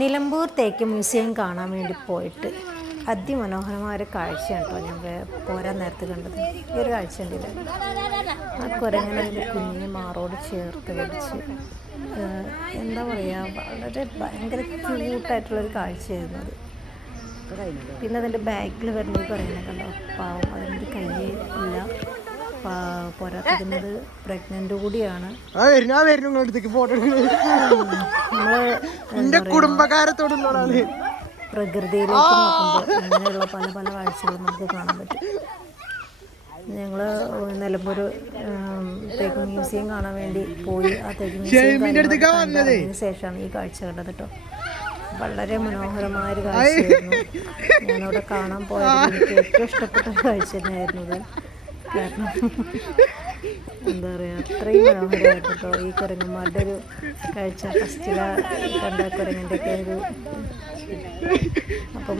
നിലമ്പൂർ തേക്ക് മ്യൂസിയം കാണാൻ വേണ്ടി പോയിട്ട് അതിമനോഹരമായ ഒരു കാഴ്ചയാണ് കേട്ടോ ഞാൻ പോരാൻ നേരത്ത് കണ്ടത്. ഈ ഒരു കാഴ്ച ഉണ്ടല്ലേ, ആ കുരങ്ങനെ അതിൻ്റെ കുഞ്ഞിനെ മാറോട് ചേർത്ത് പിടിച്ച് എന്താ പറയുക, വളരെ ഭയങ്കര ക്യൂട്ടായിട്ടുള്ളൊരു കാഴ്ചയായിരുന്നു അത്. പിന്നെ അതിൻ്റെ ബാക്കിൽ വരുന്നത് പറയുന്നത് കണ്ടോ, പാവം അതിൻ്റെ കയ്യേ ഇല്ല, പോരാത്തതിനത് പ്രഗ്നൻ്റ് കൂടിയാണ്. കുടുംബക്കാരത്തോടുള്ളതാണ്. പ്രകൃതിയിലേക്ക് നോക്കുമ്പോൾ ഇങ്ങനെയുള്ള പല പല കാഴ്ചകളും നമുക്ക് കാണാൻ പറ്റും. ഞങ്ങൾ നിലമ്പൂർ തേക്ക് മ്യൂസിയം കാണാൻ വേണ്ടി പോയി. ആ തേക്ക് മ്യൂസിയം കണ്ടതിന് ശേഷമാണ് ഈ കാഴ്ച കണ്ടത് കേട്ടോ. വളരെ മനോഹരമായൊരു കാഴ്ചയായിരുന്നു. ഞാനവിടെ കാണാൻ പോയത് എനിക്ക് ഏറ്റവും ഇഷ്ടപ്പെട്ട കാഴ്ച തന്നെയായിരുന്നു ഇത്. കാരണം എന്താ പറയുക, അത്രയും മനോഹരമായിരുന്നു കേട്ടോ ഈ കുരങ്ങന്മാരുടെ ഒരു കാഴ്ച. ഫസ്റ്റില കണ്ട കുരങ്ങൻ്റെ ഒക്കെ ഒരു അപ്പം